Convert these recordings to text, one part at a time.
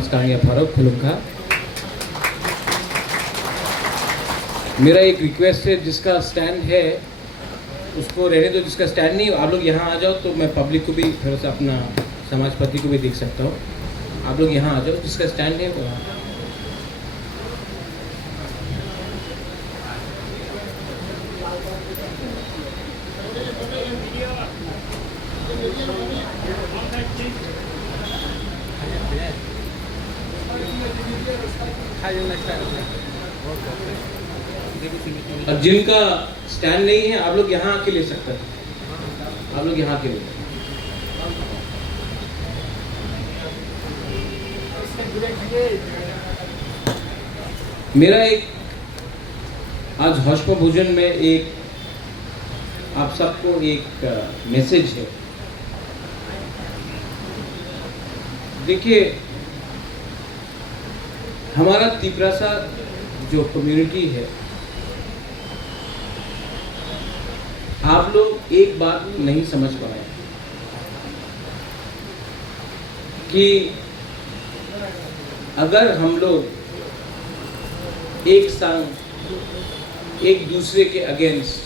समाज कांगिया फारूक फिल्म का। मेरा एक रिक्वेस्ट है, जिसका स्टैंड है उसको रहने दो, जिसका स्टैंड नहीं आप लोग यहाँ आ जाओ, तो मैं पब्लिक को भी थोड़ा सा अपना समाजपति को भी देख सकता हूँ। आप लोग यहाँ आ जाओ, जिसका स्टैंड है वो। अब जिनका स्टैंड नहीं है आप लोग यहाँ आके ले सकते हैं। आप लोग यहाँ आके ले। मेरा एक आज हौशम भोजन में एक आप सबको एक मैसेज है। देखिए, हमारा तिपरासा जो कम्युनिटी है, आप लोग एक बात नहीं समझ पाए कि अगर हम लोग एक संग एक दूसरे के अगेंस्ट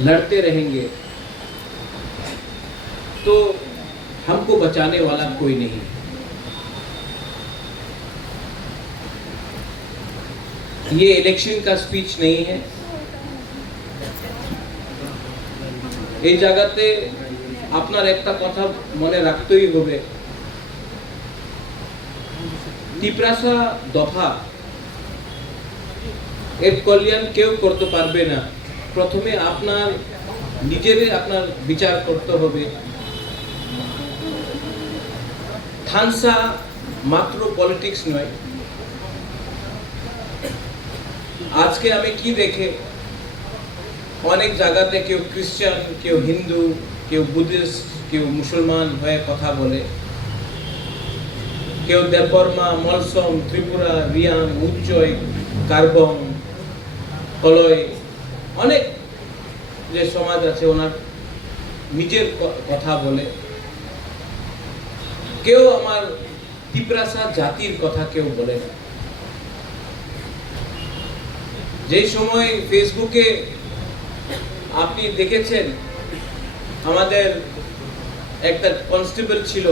लड़ते रहेंगे तो हमको बचाने वाला कोई नहीं। ये इलेक्शन का स्पीच नहीं है। এই জায়গাতে আপনার একটা কথা মনে রাখতেই হবে, তিপরাসা দফা এর কল্যাণ কেউ করতে পারবে না। প্রথমে আপনার নিজেরই আপনার বিচার করতে হবে। থানসা মাত্র পলিটিক্স নয়। আজকে আমি কি দেখে অনেক জায়গাতে কেউ খ্রিস্টান, কেউ হিন্দু, কেউ বুদ্ধিস্ট, কেউ মুসলমান হয়ে কথা বলে, কেউ দেববর্মা, মলসম, ত্রিপুরা, রিয়াং, উচ্চয়, কার্বং, কলয়, অনেক যে সমাজ আছে ওনার নিজের কথা বলে। কেউ আমার তিপরাসা জাতির কথা কেউ বলে না। যে সময় ফেসবুকে আপনি দেখেছেন আমাদের একটা কনস্টেবল ছিল,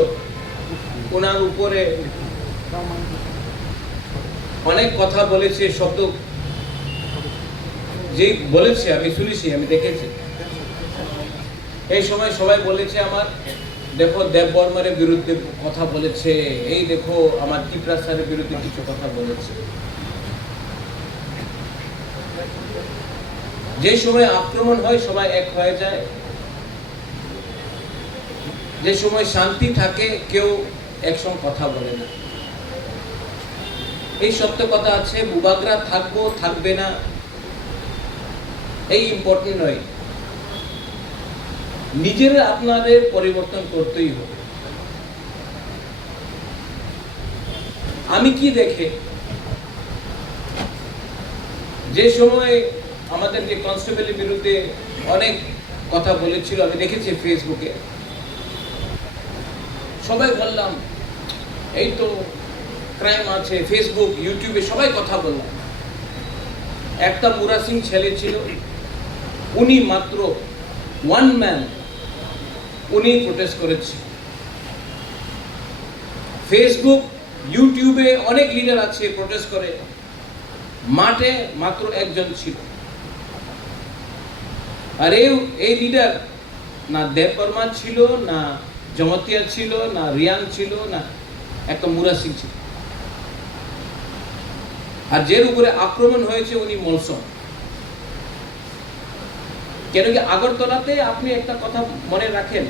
ওনার উপরে অনেক কথা বলেছে, শব্দ যে বলেছে আমি শুনেছি, আমি দেখেছি। এই সময় সবাই বলেছে আমার দেখো দেববর্মার বিরুদ্ধে কথা বলেছে, এই দেখো আমার তিপরাসার বিরুদ্ধে কিছু কথা বলেছে। যে সময় আক্রমণ হয় সবাই এক হয়ে যায়। যে সময় শান্তি থাকে কেউ একসঙ্গে কথা বলে না। এই সত্য কথা আছে, বুবাগরা থাকবো থাকবে না এই ইম্পর্টেন্ট নয়। নিজেরা আপনাদের পরিবর্তন করতেই হবে। আমি কি দেখে যে সময় আমাদের যে কনস্টেবলের বিরুদ্ধে অনেক কথা বলেছিল, আমি দেখেছি ফেসবুকে, সবাই বললাম এই তো ক্রাইম আছে, ফেসবুক ইউটিউবে সবাই কথা বললাম। একটা মুরা সিং ছেলে ছিল, উনি মাত্র ওয়ান ম্যান, উনি প্রোটেস্ট করেছে। ফেসবুক ইউটিউবে অনেক লিডার আছে প্রোটেস্ট করে, মাঠে মাত্র একজন ছিল। আর এই লিডার না দেববর্মা ছিল, না জমতিয়া ছিল, না রিয়াং ছিল, না একটা মুরা সিং ছিল। আর যের উপরে আক্রমণ হয়েছে উনি মলসম। কেন কি আগরতলাতে আপনি একটা কথা মনে রাখেন,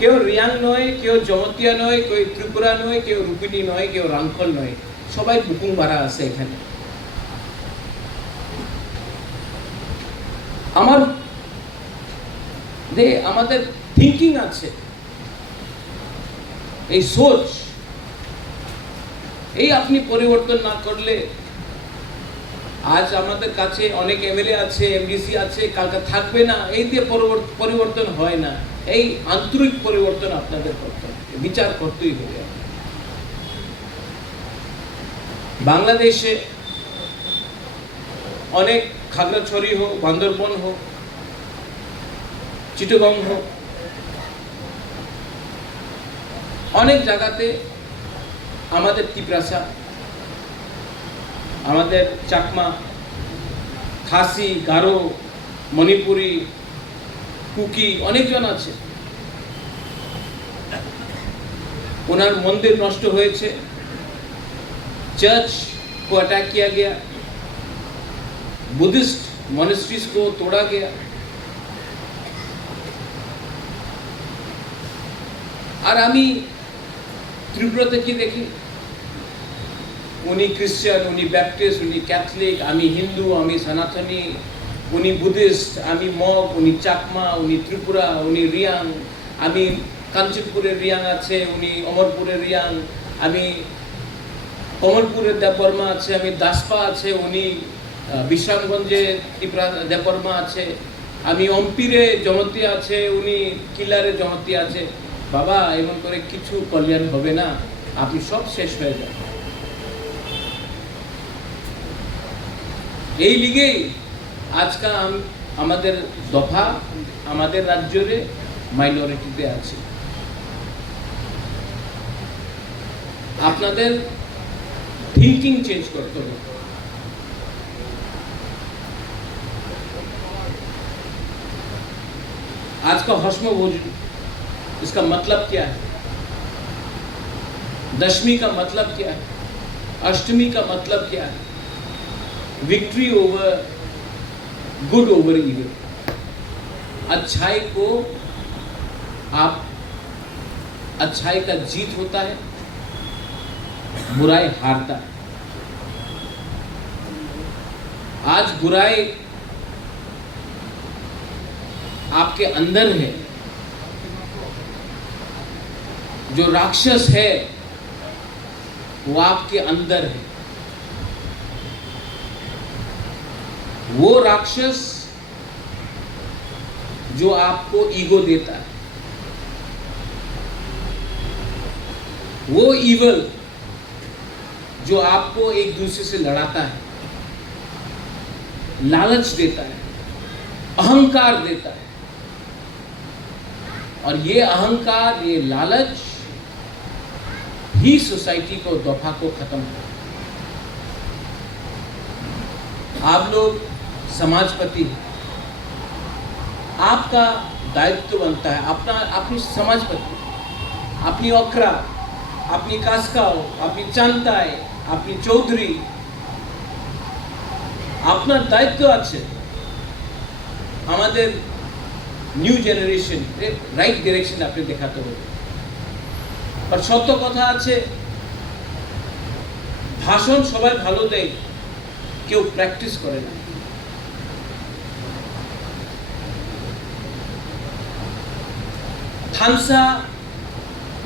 কেউ রিয়াং নয়, কেউ জমতিয়া নয়, কেউ ত্রিপুরা নয়, কেউ রূপিনী নয়, কেউ রাংখল নয়, সবাই বুকুং বাড়া আছে এখানে। আমাদের থিঙ্কিং আছে, এই সোচ, এই আপনি পরিবর্তন না করলে, আজ আমাদের কাছে অনেক এমএলএ আছে, এমডিসি আছে, কালকে থাকবে না, এই দিয়ে পরিবর্তন হয় না। এই আন্তরিক পরিবর্তন আপনাদের করতে হবে। বিচার করতেই হবে। বাংলাদেশে অনেক খাগড়াছড়ি হোক, বান্দরবন হোক, চিটাগং হোক, অনেক জায়গাতে আমাদের তিপ্রাসা, আমাদের চাকমা, খাসি, গারো, মণিপুরি, কুকি অনেকজন আছে। ওনার মন্দির নষ্ট হয়েছে, चर्च को अटैक किया गया, बुद्धिस्ट मॉनेस्ट्रीज को तोड़ा गया। और आमी त्रिपुराते की देखी, उनी क्रिश्चियन, उनी बैप्टिस्ट, उनी कैथलिक, आमी हिंदू, आमी सनातनी, उनी बुद्धिस्ट, आमी मग, उनी चाकमा, उनी त्रिपुरा, उनी रियांग, आमी कांचनपुरे रियांग आछे, उनी अमरपुरे रियांग, आमी कमलपुरे देवबर्मा आछे, आमी दासपा आछे, उनी विश्रामगंजे त्रिपुरा देवबर्मा आछे, आमी अम्पिरे जमतिया आछे, उनी किलारे जमतिया आछे। बाबा एमन करे किछु कल्याण होबे ना, आपनि सब शेष हये जाबे। এই লিগেই আজকে আমাদের দফা আমাদের রাজ্যে মাইনরিটিতে আছে। আপনাদের थिंकिंग चेंज करते हो। आज का हश्म भोजन, इसका मतलब क्या है? दशमी का मतलब क्या है? अष्टमी का मतलब क्या है? Victory over good over evil. अच्छाई को अच्छाई का जीत होता है, बुराई हारता है। आज बुराई आपके अंदर है, जो राक्षस है वो आपके अंदर है। वो राक्षस जो आपको ईगो देता है, वो ईवल जो आपको एक दूसरे से लड़ाता है, लालच देता है, अहंकार देता है। और ये अहंकार, ये लालच ही सोसाइटी को, दफा को खत्म कर। आप लोग समाजपति हैं, आपका दायित्व बनता है अपनी समाजपति, अपनी ओकरा, अपनी कास्काओ, अपनी चांताय, अपनी चौधरी, আপনার দায়িত্ব আছে আমাদের নিউ জেনারেশন রাইট ডাইরেকশন আপনি দেখাতে হবে। আর সত্য কথা আছে, ভাষণ সবাই ভালো দেয়, কেউ প্র্যাকটিস করে না। থানসা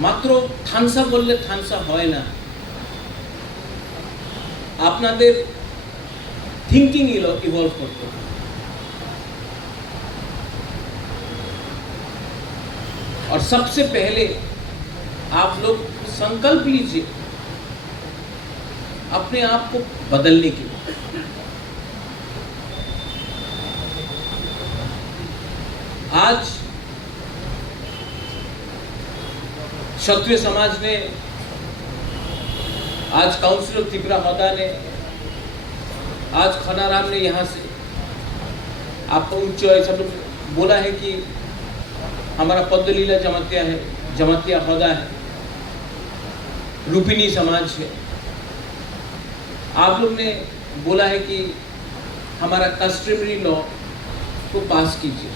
মাত্র থানসা বললে থানসা হয় না, আপনাদের थिंकिंग इवॉल्व करते हैं। और सबसे पहले आप लोग संकल्प लीजिए अपने आप को बदलने के लिए। आज क्षत्रिय समाज ने, आज काउंसिल ऑफ त्रिपुरा होदा ने, आज खनाराम ने यहाँ से आपको उच्च सब बोला है कि हमारा पद्मलीला जमातिया है, जमातिया होदा है, रूपिनी समाज है। आप लोग ने बोला है कि हमारा कस्टमरी लॉ को पास कीजिए।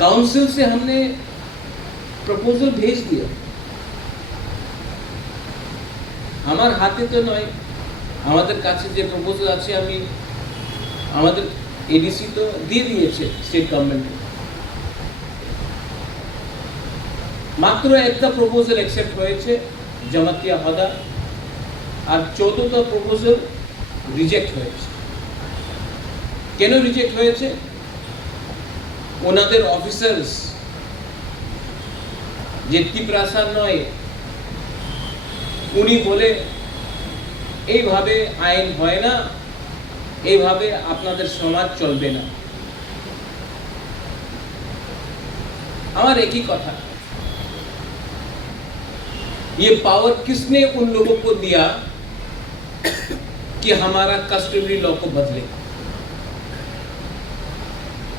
काउंसिल से हमने प्रपोजल भेज दिया, हमार हाथे तो नয়, আমাদের কাছে যে প্রপোজাল আছে আমি আমাদের এডিসি তো দিয়ে দিয়েছে স্টেট গভর্নমেন্ট। মাত্র একটা প্রপোজাল অ্যাকসেপ্ট হয়েছে জামাতিয়া হদা, আর 14টা প্রপোজাল রিজেক্ট হয়েছে। কেন রিজেক্ট হয়েছে? ওনাদের অফিসার্স যে তিপ্রাসা নয়, উনি বলে এইভাবে আইন হয় না, এইভাবে আপনাদের সমাজ চলবে না। আমার একই কথা, ये पावर किसने उन लोगों को दिया कि हमारा कस्टमरी लॉ को बदले?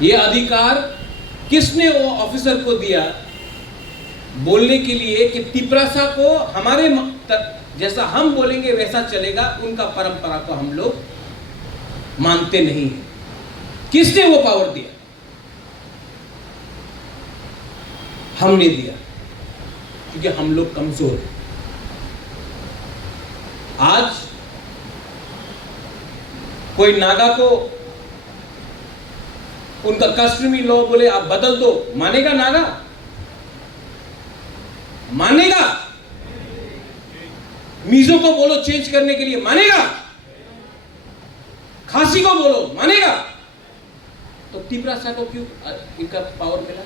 ये अधिकार किसने वो ऑफिसर को दिया बोलने के लिए कि तिप्रासा को हमारे जैसा हम बोलेंगे वैसा चलेगा, उनका परंपरा को हम लोग मानते नहीं है? किसने वो पावर दिया? हमने दिया, क्योंकि हम लोग कमजोर हैं। आज कोई नागा को उनका कस्टमरी लॉ बोले आप बदल दो, मानेगा नागा? मानेगा? मीजो को बोलो चेंज करने के लिए, मानेगा? खासी को बोलो, मानेगा? तो तिप्रासा को क्यों इनका पावर मिला?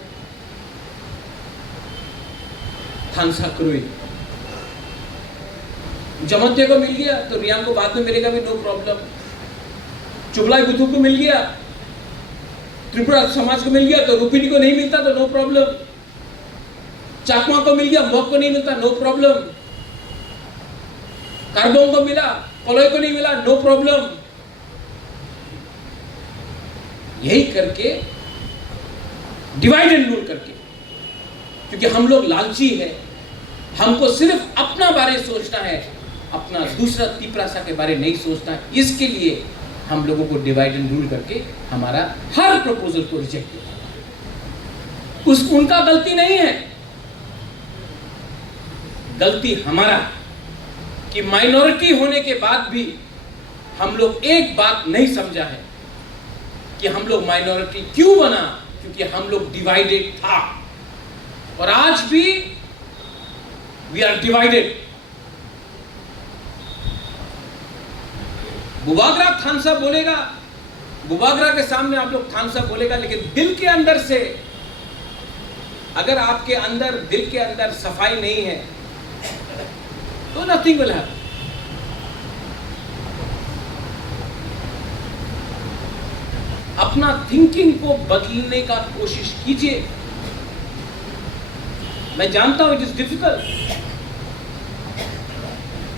थानसा क्रुई जमत्य को मिल गया तो रियांग को बाद में मिलेगा भी, नो प्रॉब्लम। चुगलाई बुद्धू को मिल गया, त्रिपुरा समाज को मिल गया तो रुपिनी को नहीं मिलता तो नो प्रॉब्लम। चाकमा को मिल गया, मोक को नहीं मिलता, नो प्रॉब्लम। कार्बों को मिला, कोलोई को नहीं मिला, नो प्रॉब्लम। यही करके डिवाइड एंड रूल करके, क्योंकि हम लोग लालची है, हमको सिर्फ अपना बारे सोचना है, अपना दूसरा तिप्रासा के बारे नहीं सोचना है। इसके लिए हम लोगों को डिवाइड एंड रूल करके हमारा हर प्रपोजल को रिजेक्ट किया। उनका गलती नहीं है, गलती हमारा कि माइनॉरिटी होने के बाद भी हम लोग एक बात नहीं समझा है कि हम लोग माइनॉरिटी क्यों बना, क्योंकि हम लोग डिवाइडेड था और आज भी वी आर डिवाइडेड। बुबागरा थानसा बोलेगा, बुबागरा के सामने आप लोग थानसा बोलेगा, लेकिन दिल के अंदर से अगर आपके अंदर दिल के अंदर सफाई नहीं है तो नथिंग विल हैपन। अपना थिंकिंग को बदलने का कोशिश कीजिए। मैं जानता हूं इट इज डिफिकल्ट,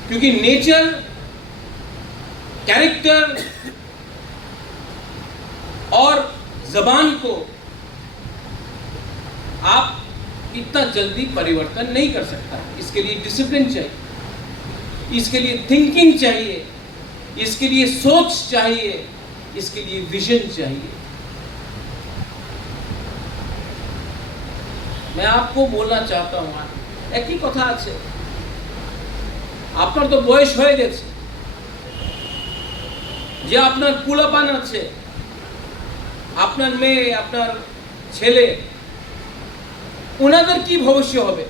क्योंकि नेचर, कैरेक्टर और जबान को आप इतना जल्दी परिवर्तन नहीं कर सकता। इसके लिए डिसिप्लिन चाहिए, इसके लिए थिंकिंग चाहिए, इसके लिए सोच चाहिए, इसके लिए विजन चाहिए। मैं आपको बोलना चाहता हूं, एक ही कथा আছে, আপনার তো বয়স হয়ে গেছে, যে আপনার কুলাপান আছে, আপনার মেয়ে, আপনার ছেলে, ওনাদের কি ভবিষ্য হবে?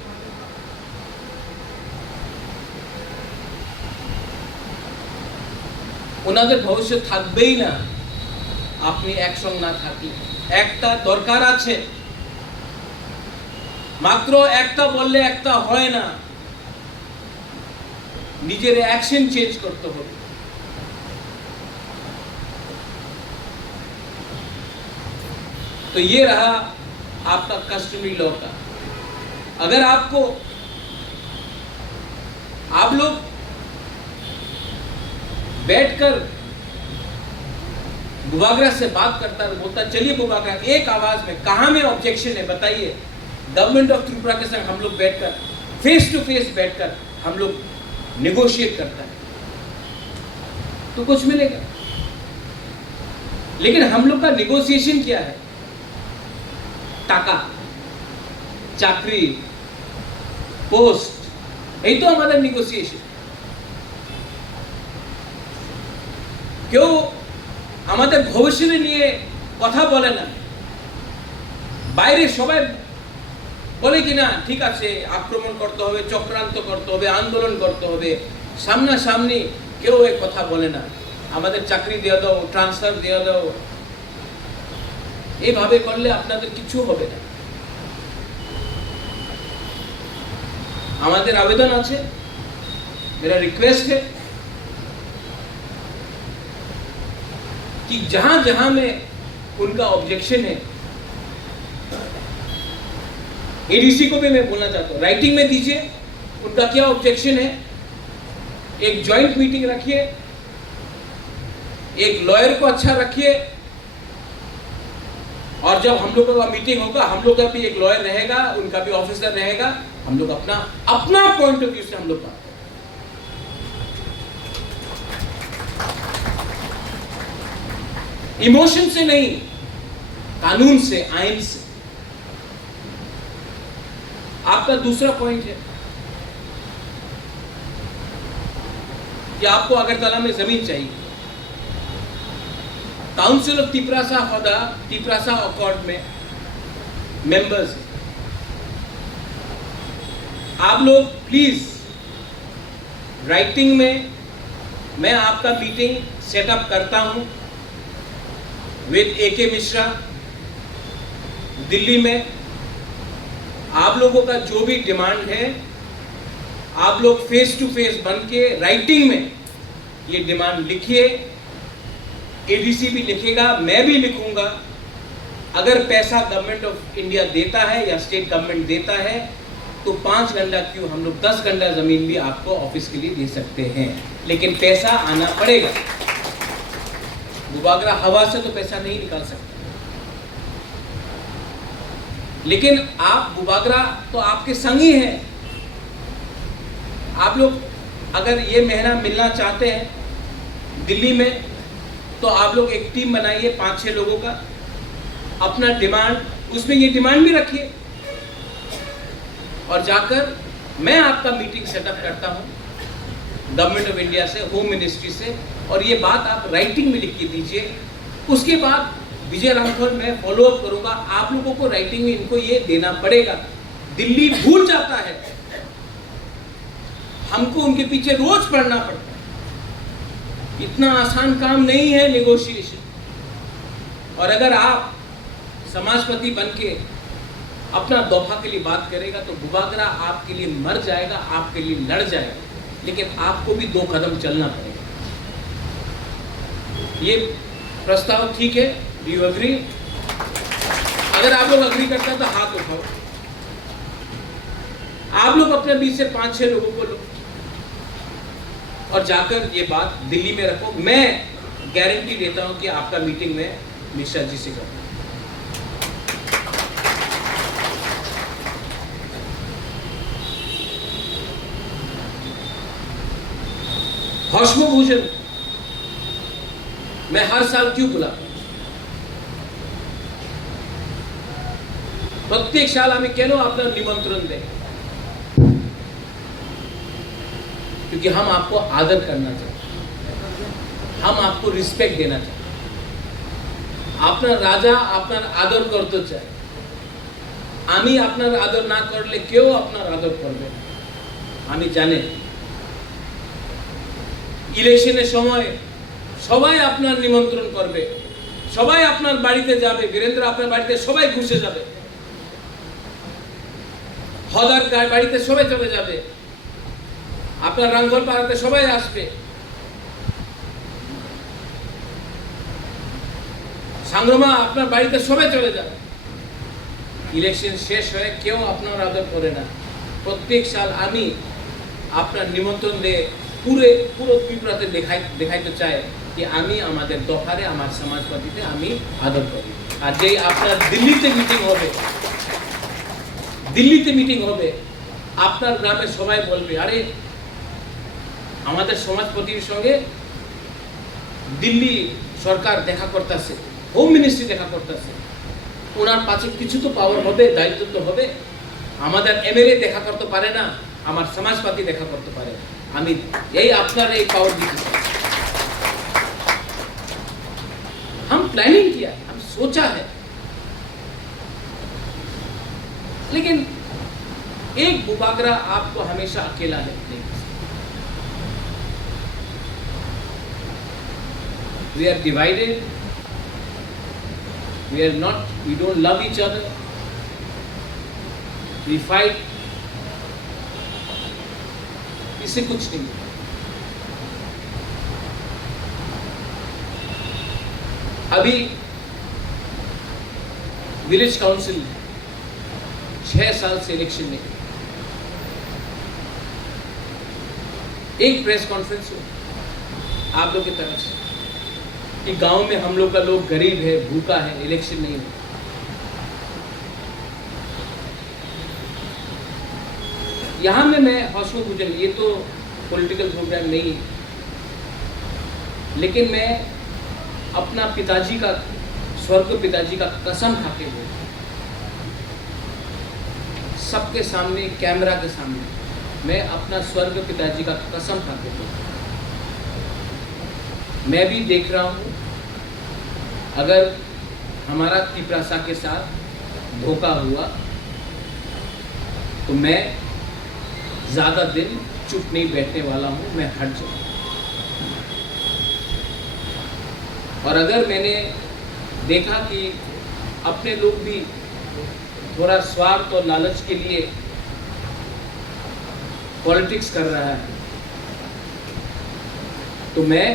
ওনাদের ভবিষ্য থাকবেই না আপনি একসঙ্গে না থাকলে। একটা দরকার আছে, মাত্র একটা বললে একটা হয় না, নিজের অ্যাকশন চেঞ্জ করতে হবে। तो ये रहा आपका कस्टमरी लॉ का। अगर आपको आप लोग बैठकर बुबागरा से बात करता है, बोलता चलिए बुबागरा एक आवाज में कहां में ऑब्जेक्शन है बताइए, गवर्नमेंट ऑफ त्रिपुरा के संग हम लोग बैठकर फेस टू फेस बैठकर हम लोग नेगोशिएट करता है तो कुछ मिलेगा। लेकिन हम लोग का नेगोशिएशन क्या है? टाका, चाकरी, पोस्ट, यही तो हमारा नेगोशिएशन। क्यों আমাদের ভবিষ্যৎ নিয়ে কথা বলে না? বাইরে সবাই বলে কি না ঠিক আছে আক্রমণ করতে হবে, চক্রান্ত করতে হবে, আন্দোলন করতে হবে, সামনাসামনি কেউ এই কথা বলে না। আমাদের চাকরি দিয়ে দাও, ট্রান্সফার দিয়ে দাও, এইভাবে করলে আপনাদের কিছু হবে না। हमारे आवेदन आछे, मेरा रिक्वेस्ट है कि जहां जहां में उनका ऑब्जेक्शन है, एडीसी को भी मैं बोलना चाहता हूं, राइटिंग में दीजिए उनका क्या ऑब्जेक्शन है। एक जॉइंट मीटिंग रखिए, एक लॉयर को अच्छा रखिए, और जब हम लोगों का मीटिंग होगा, हम लोग का भी एक लॉयर रहेगा, उनका भी ऑफिसर रहेगा, हम लोग अपना पॉइंट ऑफ व्यू से हम लोग बात करें। इमोशन से नहीं, कानून से, आइन से। आपका दूसरा पॉइंट है कि आपको अगरतला में जमीन चाहिए। Council of Tiprasa Hoda, Tiprasa accord में मेंबर्स, आप लोग प्लीज राइटिंग में, मैं आपका मीटिंग सेटअप करता हूं विद AK मिश्रा दिल्ली में। आप लोगों का जो भी डिमांड है, आप लोग फेस टू फेस बन के राइटिंग में ये डिमांड लिखिए। एडीसी भी लिखेगा, मैं भी लिखूंगा। अगर पैसा गवर्नमेंट ऑफ इंडिया देता है या स्टेट गवर्नमेंट देता है तो 5 गंडा क्यों, हम लोग 10 गंडा जमीन भी आपको ऑफिस के लिए दे सकते हैं, लेकिन पैसा आना पड़ेगा। बुबागरा हवा से तो पैसा नहीं निकाल सकते, लेकिन आप बुबागरा तो आपके संगी हैं। आप लोग अगर ये महीना मिलना चाहते हैं दिल्ली में, तो आप लोग एक टीम बनाइए 5-6 लोगों का, अपना डिमांड उसमें ये डिमांड भी रखिए, और जाकर मैं आपका मीटिंग सेटअप करता हूं गवर्नमेंट ऑफ इंडिया से, होम मिनिस्ट्री से, और ये बात आप राइटिंग में लिख के दीजिए। उसके बाद विजय रामफल मैं फॉलो अप करूंगा। आप लोगों को राइटिंग में इनको ये देना पड़ेगा। दिल्ली भूल जाता है, हमको उनके पीछे रोज पढ़ना पड़ता है। इतना आसान काम नहीं है नेगोशिएशन। और अगर आप समाजपति बनके अपना दफा के लिए बात करेगा तो बुबागरा आपके लिए मर जाएगा, आपके लिए लड़ जाएगा, लेकिन आपको भी 2 कदम चलना पड़ेगा। ये प्रस्ताव ठीक है? Do you agree? अगर आप लोग अग्री करते हैं तो हाथ उठाओ। आप लोग अपने बीच से 5-6 लोगों को लो और जाकर ये बात दिल्ली में रखो। मैं गारंटी देता हूं कि आपका मीटिंग में मिश्रा जी से करो। भस्म भोजन मैं हर साल क्यों बुलाता हूं? प्रत्येक साल हमें केन आपका निमंत्रण दें? क्योंकि हम आपको आदर करना चाहते हैं, हम आपको रिस्पेक्ट देना चाहते हैं। आपना राजा आपनार आदर करते चाय, आमी आपनार आदर ना करले केउ आपनार आदर करबे ना। आमी जाने इलेक्शনের সময় সবাই আপনার নিমন্ত্রণ করবে, সবাই আপনার বাড়িতে যাবে, বীরেন্দ্র আপনার বাড়িতে সবাই ঘুষে যাবে, হদার বাড়িতে সবাই চলে যাবে, আপনার রাঙ্গল পাড়াতে সবাই আসবে, সাংগ্রমা আপনার বাড়িতে সবাই চলে যাবে। ইলেকশন শেষ হয়ে কেউ আপনার আদর করে না। প্রত্যেক সাল আমি আপনার নিমন্ত্রণ দিয়ে পুরো ত্রিপুরাতে দেখাইতে চাই যে আমি আমাদের দফারে, আমার সমাজবাদীতে আমি আদর করি। আর যেই আপনার দিল্লিতে মিটিং হবে, আপনার গ্রামের সবাই বলবে, আরে আমাদের সমাজপতির সঙ্গে দিল্লি সরকার দেখা করতেছে, হোম মিনিস্ট্রি দেখা করতেছে, ওনার পাশে কিছু তো পাওয়ার হবে, দায়িত্ব তো হবে। আমাদের এমএলএ দেখা করতে পারে না, আমার সমাজপাতি দেখা করতে পারে। আমি এই আপনার এই পাওয়ার দিতে চাই। हम प्लानिंग किया है, हम सोचा है, लेकिन एक बुबागरा आपको हमेशा अकेला नहीं। We are divided. We don't love each other. We fight. इससे कुछ नहीं है। अभी विलेज काउंसिल 6 साल से इलेक्शन नहीं, एक प्रेस कॉन्फ्रेंस हो आप लोग की तरफ से कि गांव में हम लोग का लोग गरीब है, भूखा है, इलेक्शन नहीं हो। यहां में मैं हौसलों गुजर, ये तो पॉलिटिकल प्रोग्राम नहीं है, लेकिन मैं अपना पिताजी का, स्वर्ग पिताजी का कसम खा के बोलता हूं, सबके सामने, कैमरा के सामने, मैं अपना स्वर्ग पिताजी का कसम खा के बोलता हूं। मैं भी देख रहा हूं, अगर हमारा तिपरासा के साथ धोखा हुआ तो मैं ज़्यादा दिन चुप नहीं बैठने वाला हूं, मैं हट जाऊंगा। और अगर मैंने देखा कि अपने लोग भी थोड़ा स्वार्थ और लालच के लिए पॉलिटिक्स कर रहा है, तो मैं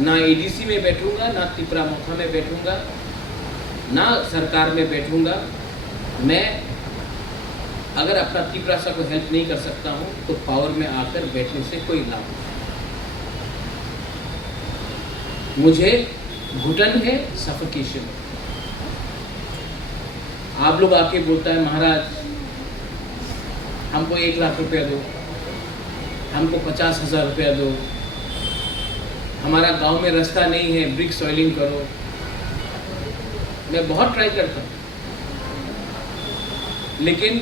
ना एडीसी में बैठूंगा, ना तिपरामोथा में बैठूंगा, ना सरकार में बैठूंगा। मैं अगर अपना तिपरासा को हेल्प नहीं कर सकता हूं तो पावर में आकर बैठने से कोई लाभ नहीं। मुझे घुटन है, सफोकेशन। आप लोग आके बोलता है महाराज हमको 1 लाख रुपया दो, हमको 50,000 रुपया दो, हमारा गांव में रास्ता नहीं है, ब्रिक सॉइलिंग करो। मैं बहुत ट्राई करता हूँ, लेकिन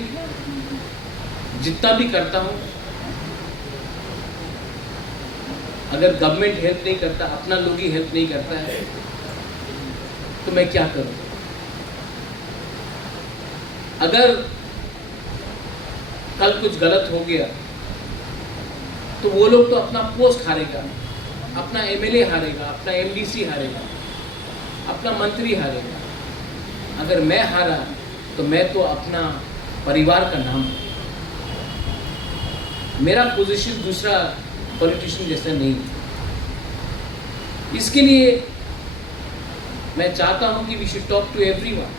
जितना भी करता हूँ, अगर गवर्नमेंट हेल्प नहीं करता, अपना लोग ही हेल्प नहीं करता है, तो मैं क्या करूँ? अगर कल कुछ गलत हो गया तो वो लोग तो अपना पोस्ट हारेगा, अपना एमएलए हारेगा, अपना एमडीसी हारेगा, अपना मंत्री हारेगा। अगर मैं हारा तो मैं तो अपना परिवार का नाम, मेरा पोजीशन दूसरा पॉलिटिशियन जैसा नहीं है। इसके लिए मैं चाहता हूं कि we should talk to everyone.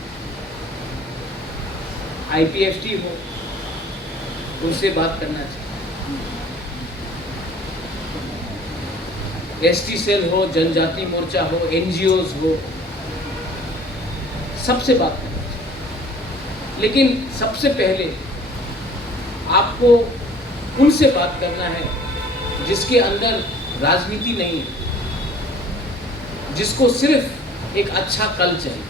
IPFT हो, उनसे बात करना चाहिए, एसटी सेल हो, जनजाति मोर्चा हो, एनजीओज हो, सबसे बात करना चाहिए। लेकिन सबसे पहले आपको उनसे बात करना है जिसके अंदर राजनीति नहीं है, जिसको सिर्फ एक अच्छा कल चाहिए।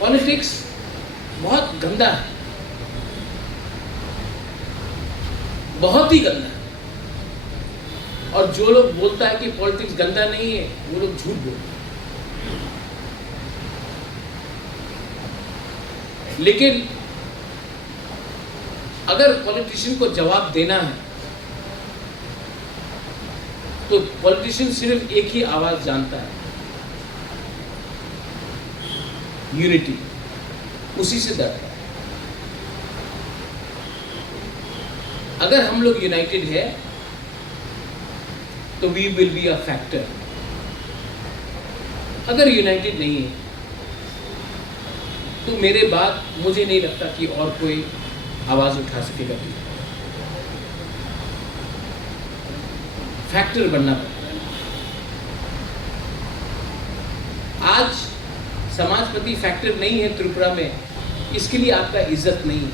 पॉलिटिक्स बहुत गंदा है, बहुत ही गंदा है। और जो लोग बोलता है कि पॉलिटिक्स गंदा नहीं है, वो लोग झूठ बोलते हैं। लेकिन अगर पॉलिटिशियन को जवाब देना है तो पॉलिटिशियन सिर्फ एक ही आवाज जानता है, यूनिटी, उसी से डरता है। अगर हम लोग यूनाइटेड है तो we will be a factor. अगर यूनाइटेड नहीं है तो मेरे बाद मुझे नहीं लगता कि और कोई आवाज उठा सकेगा। फैक्टर बनना पड़ता है। आज समाजपति फैक्टर नहीं है त्रिपुरा में, इसके लिए आपका इज्जत नहीं है।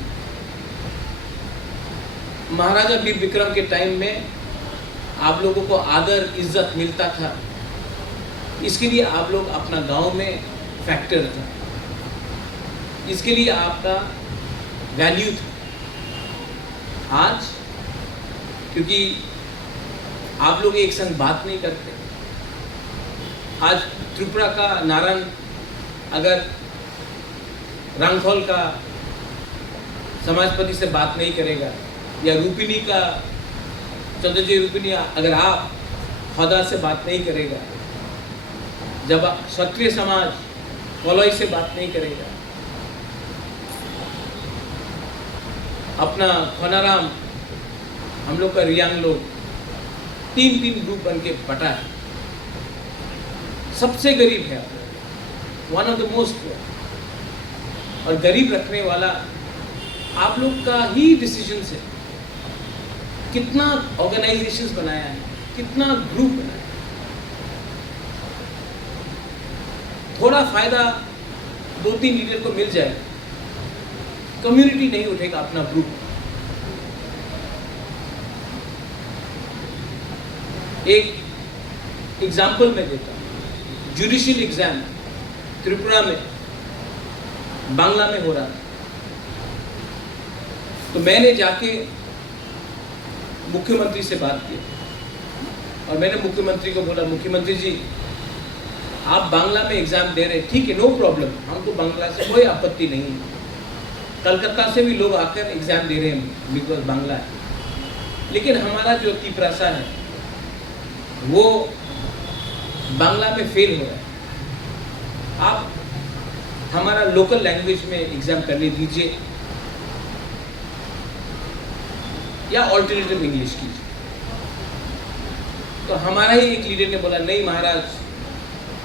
महाराजा वीर विक्रम के टाइम में आप लोगों को आदर इज्जत मिलता था, इसके लिए आप लोग अपना गांव में फैक्टर था, इसके लिए आपका वैल्यू था। आज क्योंकि आप लोग एक संग बात नहीं करते, आज त्रिपुरा का नारायण अगर रंगखोल का समाजपति से बात नहीं करेगा, या रूपिनी का चंद्रजी रूपिनी अगर आप खुदा से बात नहीं करेगा, जब क्षत्रिय समाज कोलोई से बात नहीं करेगा, अपना खोनाराम, हम लोग का रियांग लोग 3-3 ग्रुप बन के बटा है। सबसे गरीब है, वन ऑफ द मोस्ट, और गरीब रखने वाला आप लोग का ही डिसीजन है। कितना ऑर्गेनाइजेशंस बनाया है, कितना ग्रुप बनाया है। थोड़ा फायदा 2-3 लीडर को मिल जाए, कम्युनिटी नहीं उठेगा अपना ग्रुप। एक एग्जाम्पल मैं देता हूँ, जुडिशियल एग्जाम त्रिपुरा में बांग्ला में हो रहा था, तो मैंने जाके मुख्यमंत्री से बात की और मैंने मुख्यमंत्री को बोला, मुख्यमंत्री जी आप बांग्ला में एग्जाम दे रहे, ठीक है, नो प्रॉब्लम, हमको बांग्ला से कोई आपत्ति नहीं है। कलकत्ता से भी लोग आकर एग्जाम दे रहे हैं बिकॉज बांग्ला है, लेकिन हमारा जो तिपरासा है वो बांग्ला में फेल हो रहा है। आप हमारा लोकल लैंग्वेज में एग्जाम करने दीजिए या ऑल्टरनेटिव इंग्लिश कीजिए। तो हमारा ही एक लीडर ने बोला, नहीं महाराज,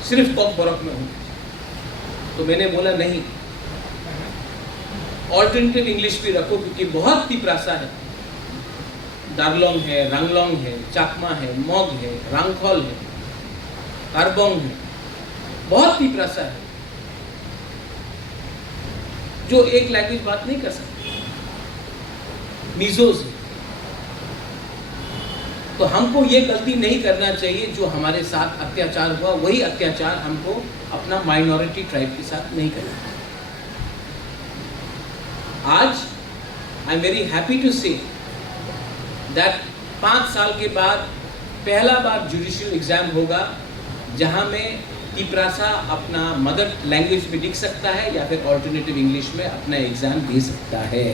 सिर्फ कॉक बरक में हूँ। तो मैंने बोला नहीं, ऑल्टरनेटिव इंग्लिश भी रखो, क्योंकि बहुत तिपरासा है, दार्लोंग है, रंगलोंग है, चाकमा है, मोग है, रांगखोल है, कारबोंग है, बहुत तिपरासा है जो एक लैंग्वेज बात नहीं कर सकते, मिजोज है। तो हमको ये गलती नहीं करना चाहिए जो हमारे साथ अत्याचार हुआ, वही अत्याचार हमको अपना माइनॉरिटी ट्राइब के साथ नहीं करना। आज I am very happy to say that 5 साल के बाद पहला बार जुडिशियल एग्जाम होगा जहां में तिपरासा अपना मदर लैंग्वेज में लिख सकता है या फिर ऑल्टरनेटिव इंग्लिश में अपना एग्जाम दे सकता है।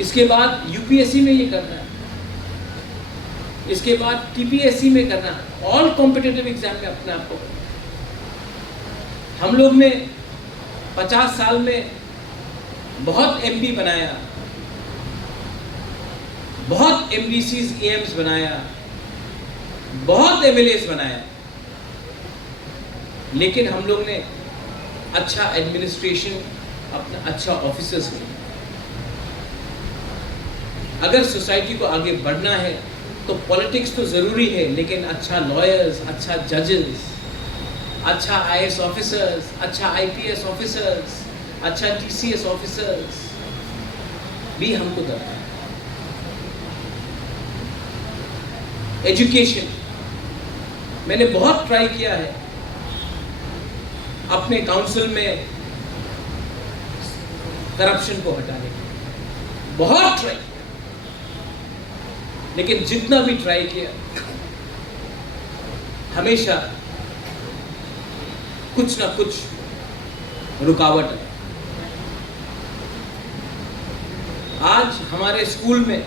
इसके बाद यूपीएससी में ये करना है, इसके बाद टीपीएससी में करना, ऑल कॉम्पिटिटिव एग्जाम में अपने आप को। हम लोग ने 50 साल में बहुत एमपी बनाया, बहुत एमडीसीज ईएम्स बनाया, बहुत एमएलएस बनाया, लेकिन हम लोग ने अच्छा एडमिनिस्ट्रेशन, अपना अच्छा ऑफिसर्स नहीं। अगर सोसाइटी को आगे बढ़ना है तो पॉलिटिक्स तो ज़रूरी है, लेकिन अच्छा लॉयर्स, अच्छा जजेस, अच्छा आईएएस ऑफिसर्स, अच्छा आईपीएस ऑफिसर्स, अच्छा टीसीएस ऑफिसर्स भी हमको दरकार है। एजुकेशन मैंने बहुत ट्राई किया है अपने काउंसिल में करप्शन को हटाने की, बहुत ट्राई किया, लेकिन जितना भी ट्राई किया हमेशा कुछ ना कुछ रुकावट है। आज हमारे स्कूल में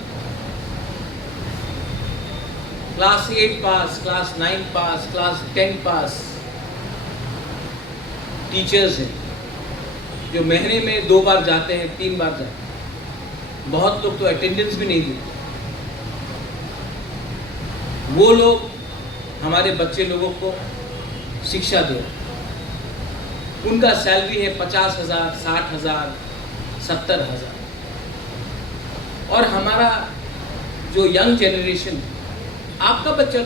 क्लास 8 पास, क्लास 9 पास, क्लास 10 पास टीचर्स हैं जो महीने में 2 बार जाते हैं, 3 बार जाते हैं। बहुत लोग तो अटेंडेंस भी नहीं देते। वो लोग हमारे बच्चे लोगों को शिक्षा दे, उनका सैलरी है 50,000, 60,000, 70,000। और हमारा जो यंग जनरेशन, आपका बच्चा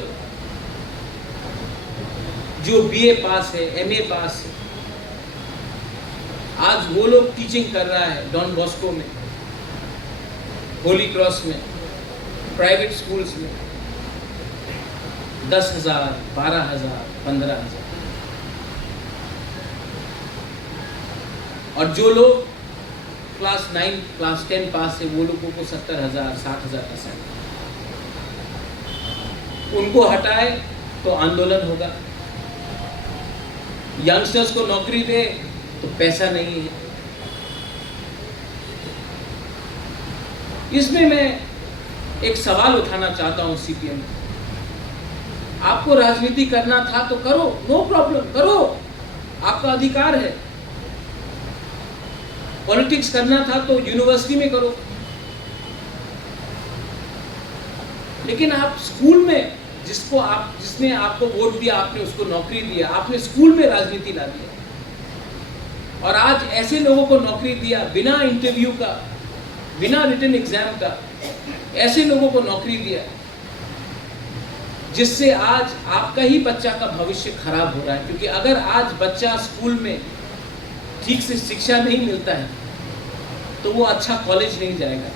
जो बीए पास है, एमए पास है, आज वो लोग टीचिंग कर रहा है डॉन बॉस्को में, होली क्रॉस में, प्राइवेट स्कूल्स में, 10,000, 12,000, 15,000। और जो लोग क्लास 9, क्लास 10 पास है, वो लोगों को 70,000, 60,000 का सैलरी। उनको हटाए तो आंदोलन होगा। यंगस्टर्स को नौकरी दे तो पैसा नहीं है। इसमें मैं एक सवाल उठाना चाहता हूं सीपीएम, आपको राजनीति करना था तो करो, नो प्रॉब्लम, करो, आपका अधिकार है। पॉलिटिक्स करना था तो यूनिवर्सिटी में करो, लेकिन आप स्कूल में जिसने आपको वोट दिया, आपने उसको नौकरी दिया, आपने स्कूल में राजनीति ला दिया। और आज ऐसे लोगों को नौकरी दिया बिना इंटरव्यू का, बिना रिटन एग्जाम का, ऐसे लोगों को नौकरी दिया जिससे आज आपका ही बच्चा का भविष्य खराब हो रहा है। क्योंकि अगर आज बच्चा स्कूल में ठीक से शिक्षा नहीं मिलता है तो वो अच्छा कॉलेज नहीं जाएगा,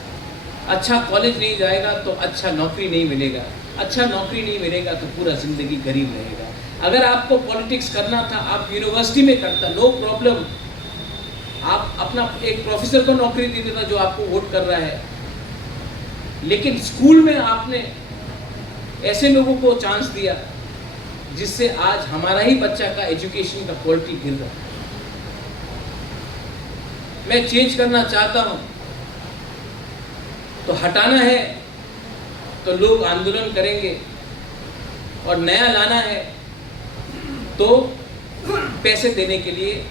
अच्छा कॉलेज नहीं जाएगा तो अच्छा नौकरी नहीं मिलेगा, अच्छा नौकरी नहीं मिलेगा तो पूरा ज़िंदगी गरीब रहेगा। अगर आपको पॉलिटिक्स करना था आप यूनिवर्सिटी में करता, नो प्रॉब्लम, आप अपना एक प्रोफेसर को नौकरी दे देता जो आपको वोट कर रहा है। लेकिन स्कूल में आपने ऐसे लोगों को चांस दिया जिससे आज हमारा ही बच्चा का एजुकेशन का क्वालिटी गिर रहा है। मैं चेंज करना चाहता हूं, तो हटाना है तो लोग आंदोलन करेंगे, और नया लाना है तो पैसे देने के लिए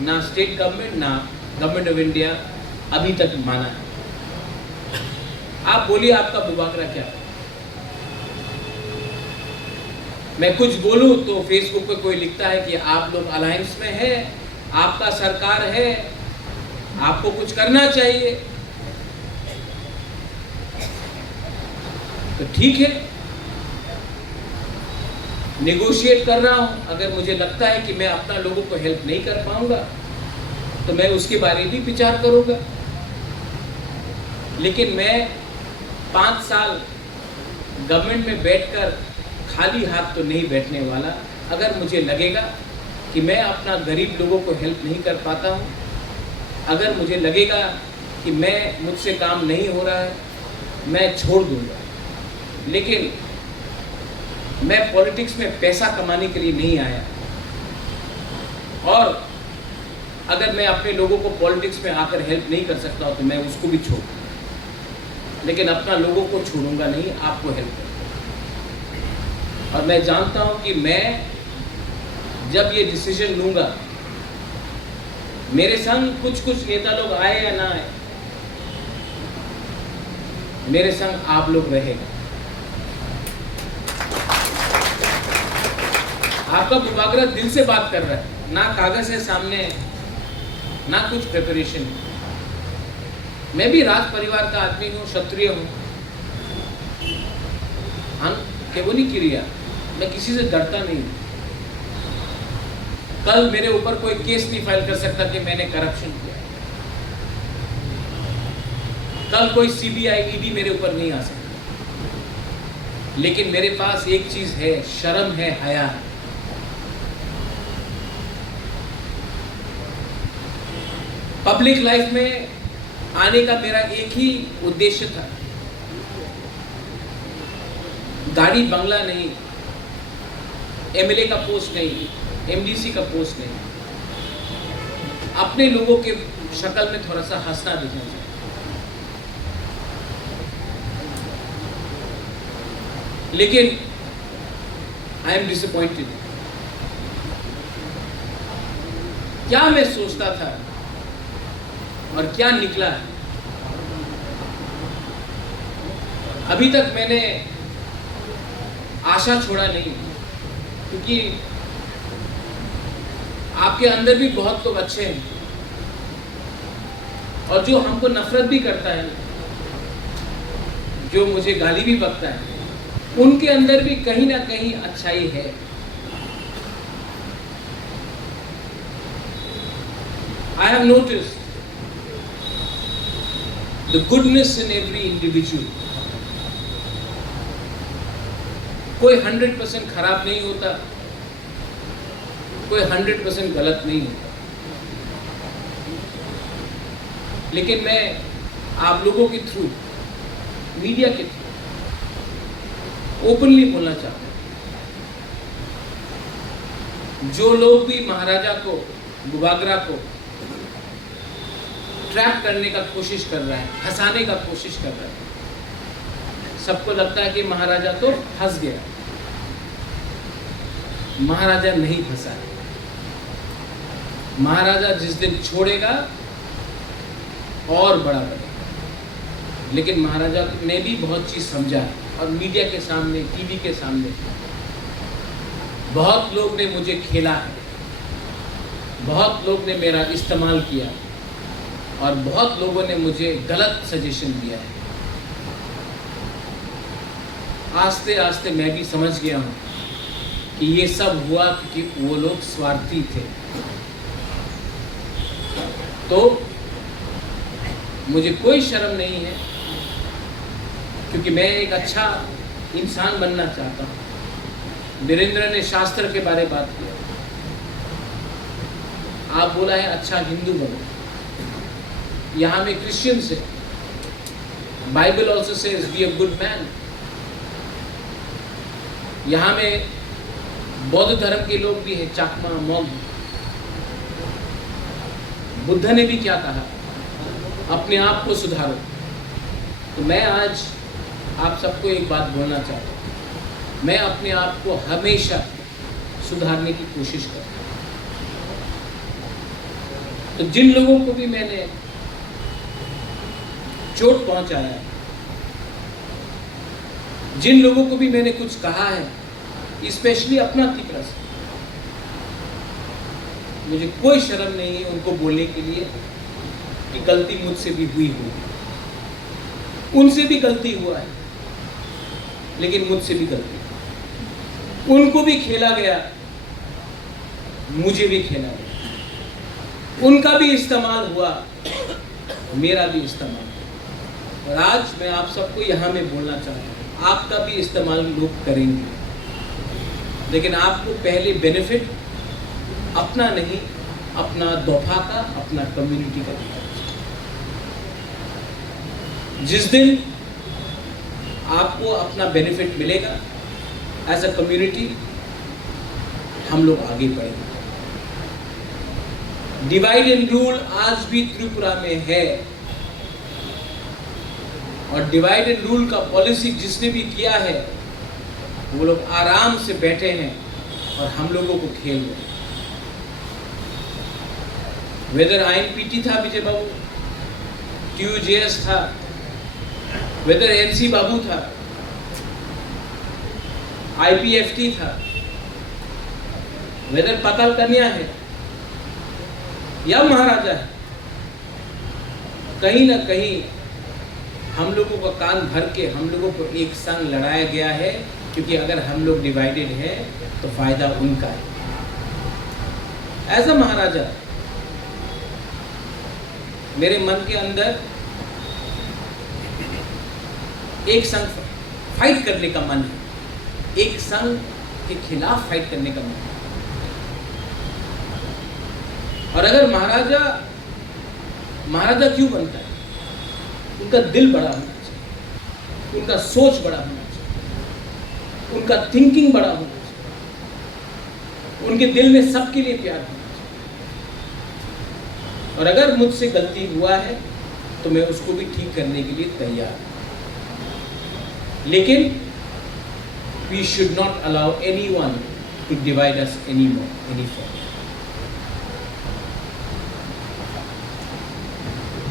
ना स्टेट गवर्नमेंट ना गवर्नमेंट ऑफ इंडिया अभी तक माना है। आप बोलिए आपका बुबाकरा क्या है? मैं कुछ बोलूं तो फेसबुक पे कोई लिखता है कि आप लोग अलायंस में है, आपका सरकार है, आपको कुछ करना चाहिए। तो ठीक है, नेगोशिएट कर रहा हूं। अगर मुझे लगता है कि मैं अपना लोगों को हेल्प नहीं कर पाऊंगा तो मैं उसके बारे में भी विचार करूंगा। लेकिन मैं 5 साल गवर्नमेंट में बैठकर खाली हाथ तो नहीं बैठने वाला। अगर मुझे लगेगा कि मैं अपना गरीब लोगों को हेल्प नहीं कर पाता हूं, अगर मुझे लगेगा कि मुझसे काम नहीं हो रहा है, मैं छोड़ दूंगा। लेकिन मैं पॉलिटिक्स में पैसा कमाने के लिए नहीं आया। और अगर मैं अपने लोगों को पॉलिटिक्स में आकर हेल्प नहीं कर सकता तो मैं उसको भी छोड़ दूंगा, लेकिन अपना लोगों को छोड़ूंगा नहीं, आपको हेल्प करूंगा। और मैं जानता हूं कि मैं जब ये डिसीजन लूंगा, मेरे संग कुछ नेता लोग आए या ना आए, मेरे संग आप लोग रहेगा। आपका बुबाकरा दिल से बात कर रहा है, ना कागज है सामने, ना कुछ प्रिपरेशन। मैं भी राज परिवार का आदमी हूँ, क्षत्रिय हूँ, हम केवली क्रिया, मैं किसी से डरता नहीं। कल मेरे ऊपर कोई केस नहीं फाइल कर सकता कि मैंने करप्शन किया। कल कोई सीबीआई ईडी मेरे ऊपर नहीं आ सकता। लेकिन मेरे पास एक चीज है, शर्म है, हया है। पब्लिक लाइफ में आने का मेरा एक ही उद्देश्य था, गाड़ी बंगला नहीं, एमएलए का पोस्ट नहीं, एमडीसी का पोस्ट नहीं, अपने लोगों के शक्ल में थोड़ा सा हंसना दिखना चाहिए। लेकिन आई एम डिसअपॉइंटेड। क्या मैं सोचता था और क्या निकला है। अभी तक मैंने आशा छोड़ा नहीं, क्योंकि आपके अंदर भी बहुत लोग अच्छे हैं, और जो हमको नफरत भी करता है, जो मुझे गाली भी बकता है, उनके अंदर भी कहीं ना कहीं अच्छाई है। I have noticed the goodness in every individual. कोई 100% खराब नहीं होता, कोई 100% गलत नहीं होता। लेकिन मैं आप लोगों के थ्रू, मीडिया के थ्रू ओपनली बोलना चाहता हूं, जो लोग भी महाराजा को, बुबागरा को ट्रैप करने का कोशिश कर रहा है, फंसाने का कोशिश कर रहा है, सबको लगता है कि महाराजा तो फंस गया। महाराजा नहीं फंसा है। महाराजा जिस दिन छोड़ेगा और बड़ा बनेगा। लेकिन महाराजा ने भी बहुत चीज़ समझा और मीडिया के सामने, टीवी के सामने बहुत लोग ने मुझे खेला है, बहुत लोग ने मेरा इस्तेमाल किया और बहुत लोगों ने मुझे गलत सजेशन दिया है। आस्ते आस्ते मैं भी समझ गया हूँ कि ये सब हुआ क्योंकि वो लोग स्वार्थी थे। तो मुझे कोई शर्म नहीं है, क्योंकि मैं एक अच्छा इंसान बनना चाहता हूँ। वीरेंद्र ने शास्त्र के बारे में बात किया, आप बोला है अच्छा हिंदू बनो। यहाँ में क्रिश्चियन से Bible also says be a good man. यहाँ में बौद्ध धर्म के लोग भी हैं, चाकमा, मौग। बुद्ध ने भी क्या कहा, अपने आप को सुधारो। तो मैं आज आप सबको एक बात बोलना चाहता हूँ, मैं अपने आप को हमेशा सुधारने की कोशिश करता हूँ। तो जिन लोगों को भी मैंने चोट पहुंचाया है, जिन लोगों को भी मैंने कुछ कहा है, स्पेशली अपना तीसरा से, मुझे कोई शर्म नहीं है उनको बोलने के लिए कि गलती मुझसे भी हुई होगी। उनसे भी गलती हुआ है, लेकिन मुझसे भी गलती। उनको भी खेला गया, मुझे भी खेला गया। उनका भी इस्तेमाल हुआ, मेरा भी इस्तेमाल हुआ। और आज मैं आप सबको यहाँ में बोलना चाहता हूँ, आपका भी इस्तेमाल लोग करेंगे, लेकिन आपको पहले बेनिफिट अपना नहीं, अपना दफा का, अपना कम्युनिटी का दिया। जिस दिन आपको अपना बेनिफिट मिलेगा एज अ कम्युनिटी, हम लोग आगे बढ़ेंगे। डिवाइड एंड रूल आज भी त्रिपुरा में है, और डिवाइड एंड रूल का पॉलिसी जिसने भी किया है, वो लोग आराम से बैठे हैं और हम लोगों को खेल रहे हैं। वेदर INPT था विजय बाबू, TUJS था, वेदर NC बाबू था, IPFT था, वेदर पाताल कन्या है या महाराजा है, कहीं ना कहीं हम लोगों का कान भर के हम लोगों को एक संग लड़ाया गया है, क्योंकि अगर हम लोग डिवाइडेड हैं तो फायदा उनका है। एज अ महाराजा मेरे मन के अंदर एक संग फाइट करने का मन है, एक संग के खिलाफ फाइट करने का मन है। और अगर महाराजा क्यों बनता है? उनका दिल बड़ा होना चाहिए, उनका सोच बड़ा होना चाहिए, उनका थिंकिंग बड़ा होना चाहिए, उनके दिल में सबके लिए प्यार होना चाहिए। और अगर मुझसे गलती हुआ है तो मैं उसको भी ठीक करने के लिए तैयार हूं, लेकिन we should not allow anyone to divide us anymore, any further.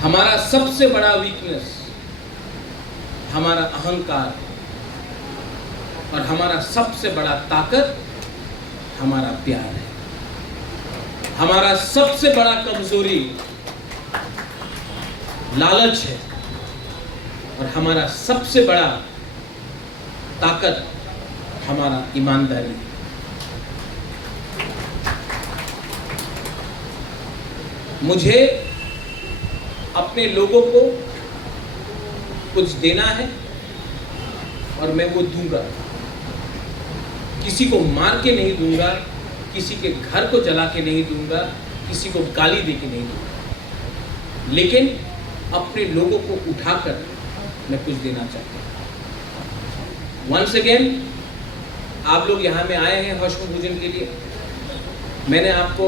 हमारा सबसे बड़ा वीकनेस हमारा अहंकार, और हमारा सबसे बड़ा ताकत हमारा प्यार है। हमारा सबसे बड़ा कमजोरी लालच है, और हमारा सबसे बड़ा ताकत हमारा ईमानदारी है। मुझे अपने लोगों को कुछ देना है और मैं वो दूंगा। किसी को मार के नहीं दूंगा, किसी के घर को जला के नहीं दूंगा, किसी को गाली दे के नहीं दूंगा, लेकिन अपने लोगों को उठाकर मैं कुछ देना चाहता हूँ। वंस अगेन आप लोग यहाँ में आए हैं हौसम भोजन के लिए। मैंने आपको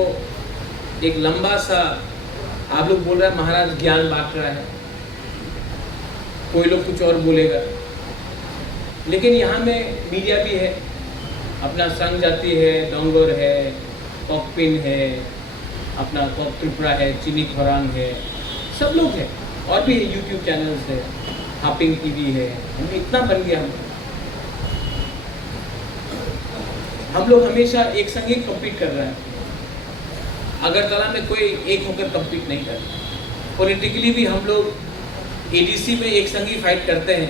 एक लंबा सा, आप लोग बोल रहे हैं महाराज ज्ञान बांट रहा है, कोई लोग कुछ और बोलेगा, लेकिन यहाँ में मीडिया भी है, अपना संघ जाति है, डोंगर है, कॉकपिन है, अपना कॉक त्रिपुरा है, चीनी खोरांग है, सब लोग हैं। और भी यूट्यूब चैनल्स है, हापिंग टीवी है, हम इतना बन गया हम लोग हमेशा एक संग एक कम्पीट कर रहे हैं। अगरतला में कोई एक होकर कम्पीट नहीं कर रहा। पॉलिटिकली भी हम लोग एडीसी में एक संग ही फाइट करते हैं,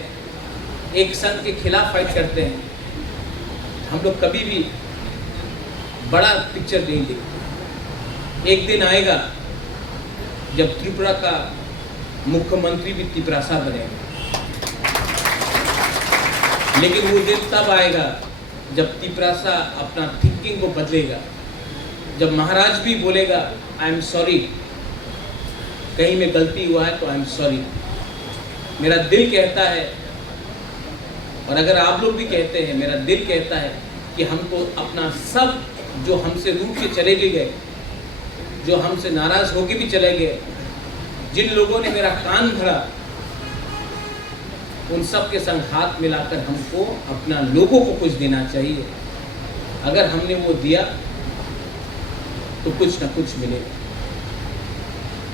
एक संघ के खिलाफ फाइट करते हैं। हम लोग कभी भी बड़ा पिक्चर नहीं देखते। एक दिन आएगा जब त्रिपुरा का मुख्यमंत्री भी त्रिपुरासा बनेगा, लेकिन वो दिन तब आएगा जब त्रिपुरासा अपना थिंकिंग को बदलेगा, जब महाराज भी बोलेगा आई एम सॉरी, कहीं में गलती हुआ है तो आई एम सॉरी। मेरा दिल कहता है, और अगर आप लोग भी कहते हैं, मेरा दिल कहता है कि हमको अपना सब जो हमसे रूठ के चले भी गए, जो हमसे नाराज होके भी चले गए, जिन लोगों ने मेरा कान भरा, उन सब के संग हाथ मिलाकर हमको अपना लोगों को कुछ देना चाहिए। अगर हमने वो दिया तो कुछ ना कुछ मिलेगा।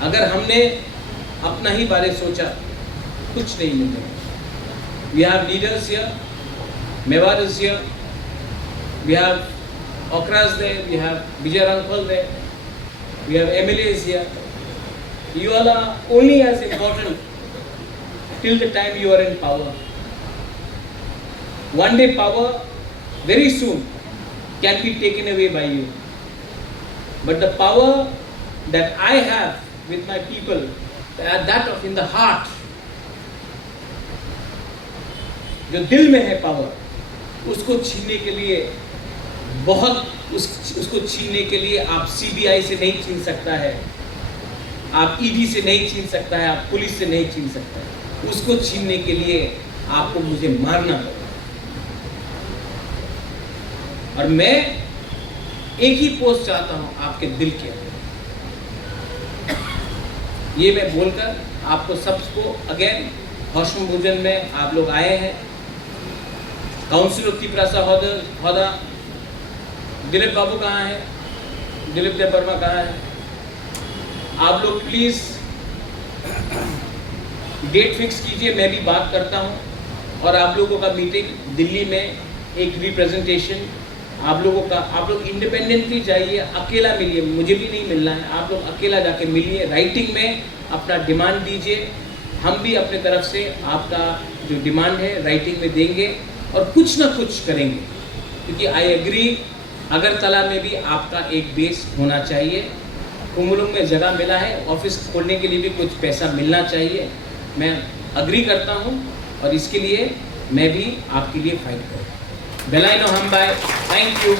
अगर हमने अपना ही बारे सोचा, कुछ नहीं मिलेगा। We have leaders here, Mewar is here, we have Okras there, we have Vijay Rankal there, we have MLAs here. You all are only as important till the time you are in power. One day power, very soon, can be taken away by you. But the power that I have with my people, that of in the heart, जो दिल में है power, उसको छीनने के लिए उसको छीनने के लिए आप सीबीआई से नहीं छीन सकता है, आप ईडी से नहीं छीन सकता है, आप पुलिस से नहीं छीन सकता है। उसको छीनने के लिए आपको मुझे मारना होगा। और मैं एक ही पोस्ट चाहता हूं आपके दिल के अंदर। ये मैं बोलकर आपको सबको अगेन हौसम भोजन में आप लोग आए हैं। काउंसिल ऑफ त्रिपुरासा होदा दिलीप बाबू कहाँ है, दिलीप देव वर्मा कहाँ है? आप लोग प्लीज डेट फिक्स कीजिए, मैं भी बात करता हूँ। और आप लोगों का मीटिंग दिल्ली में एक रिप्रेजेंटेशन आप लोग इंडिपेंडेंटली जाइए, अकेला मिलिए, मुझे भी नहीं मिलना है, आप लोग अकेला जाके मिलिए, राइटिंग में अपना डिमांड दीजिए। हम भी अपने तरफ से आपका जो डिमांड है राइटिंग में देंगे और कुछ ना कुछ करेंगे, क्योंकि आई एग्री अगरतला में भी आपका एक बेस होना चाहिए। कुमुलुंग में जगह मिला है, ऑफिस खोलने के लिए भी कुछ पैसा मिलना चाहिए। मैं अग्री करता हूँ और इसके लिए मैं भी आपके लिए फाइट करूँ। बेलाइनो हम बाय, थैंक यू।